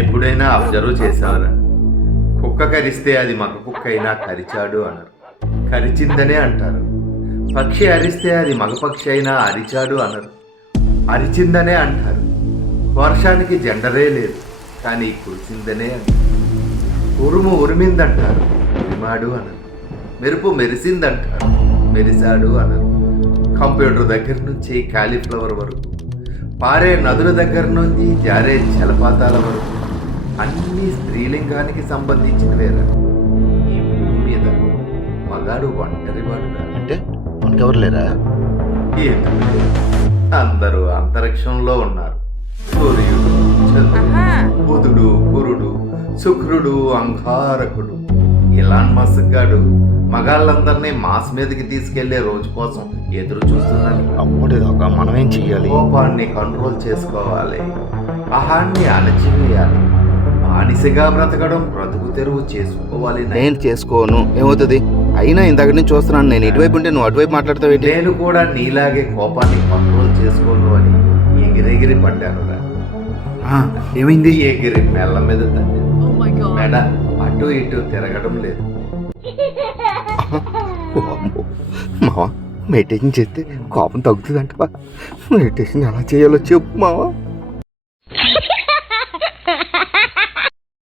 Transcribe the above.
ఎప్పుడైనా అబ్జర్వ్ చేసావరా? కుక్క కరిస్తే అది మగ కుక్క అయినా కరిచాడు అనరు, కరిచిందనే అంటారు. పక్షి అరిస్తే అది మగ పక్షి అయినా అరిచాడు అనరు, అరిచిందనే అంటారు. వర్షానికి జెండరే లేదు, కానీ కురిసిందనే అంటారు. ఉరుము ఉరిమిందంటారు, ఉరిమాడు అనరు. మెరుపు మెరిసిందంటారు, మెరిశాడు అనరు. కంప్యూటర్ దగ్గర నుంచి కాలీఫ్లవర్ వరకు, పారే నదుల దగ్గర నుంచి జారే జలపాతాల వరకు అన్ని స్త్రీలింగానికి సంబంధించినవేరా. ఈ భూమి మీద మగాడు ఒంటరివాడుగా అంటే మనకెవరు లేరా? ఎందుకు లేరు? అందరూ అంతరిక్షంలో ఉన్నారు. సూర్యుడు, చంద్రుడు, బుధుడు, గురుడు, శుక్రుడు, అంగారకుడు. ఇలాన్ మస్క్ గాడు మగాళ్ళందరినీ మాస్ మీదకి తీసుకెళ్లే రోజు కోసం ఎదురు చూస్తున్నాడు. అప్పుడేదాకా మనం ఏం చెయ్యాలి? కోపాన్ని కంట్రోల్ చేసుకోవాలి, అహాన్ని అణచివేయాలి, బానిసగా బ్రతకడం బ్రతుకు తెరువు చేసుకోవాలి. నేను చేసుకోను, ఏమవుతుంది? అయినా ఇంతకు నుంచి చూస్తున్నాను, నేను ఇటువైపు ఉంటే నువ్వు అటువైపు మాట్లాడతావు. నేను కూడా నీలాగే కోపాన్ని కంట్రోల్ చేసుకోను అని ఎగిరెగిరి పడ్డానురా. ఏమైంది? ఎగిరి మెల్ల మీద తన్నాను. మెడ అటు ఇటు తిరగడం లేదు. మావా, మెడిటేషన్ చేస్తే కోపం తగ్గుతుంది అంటవా? మెడిటేషన్ ఎలా చేయాలో చెప్పు మావా.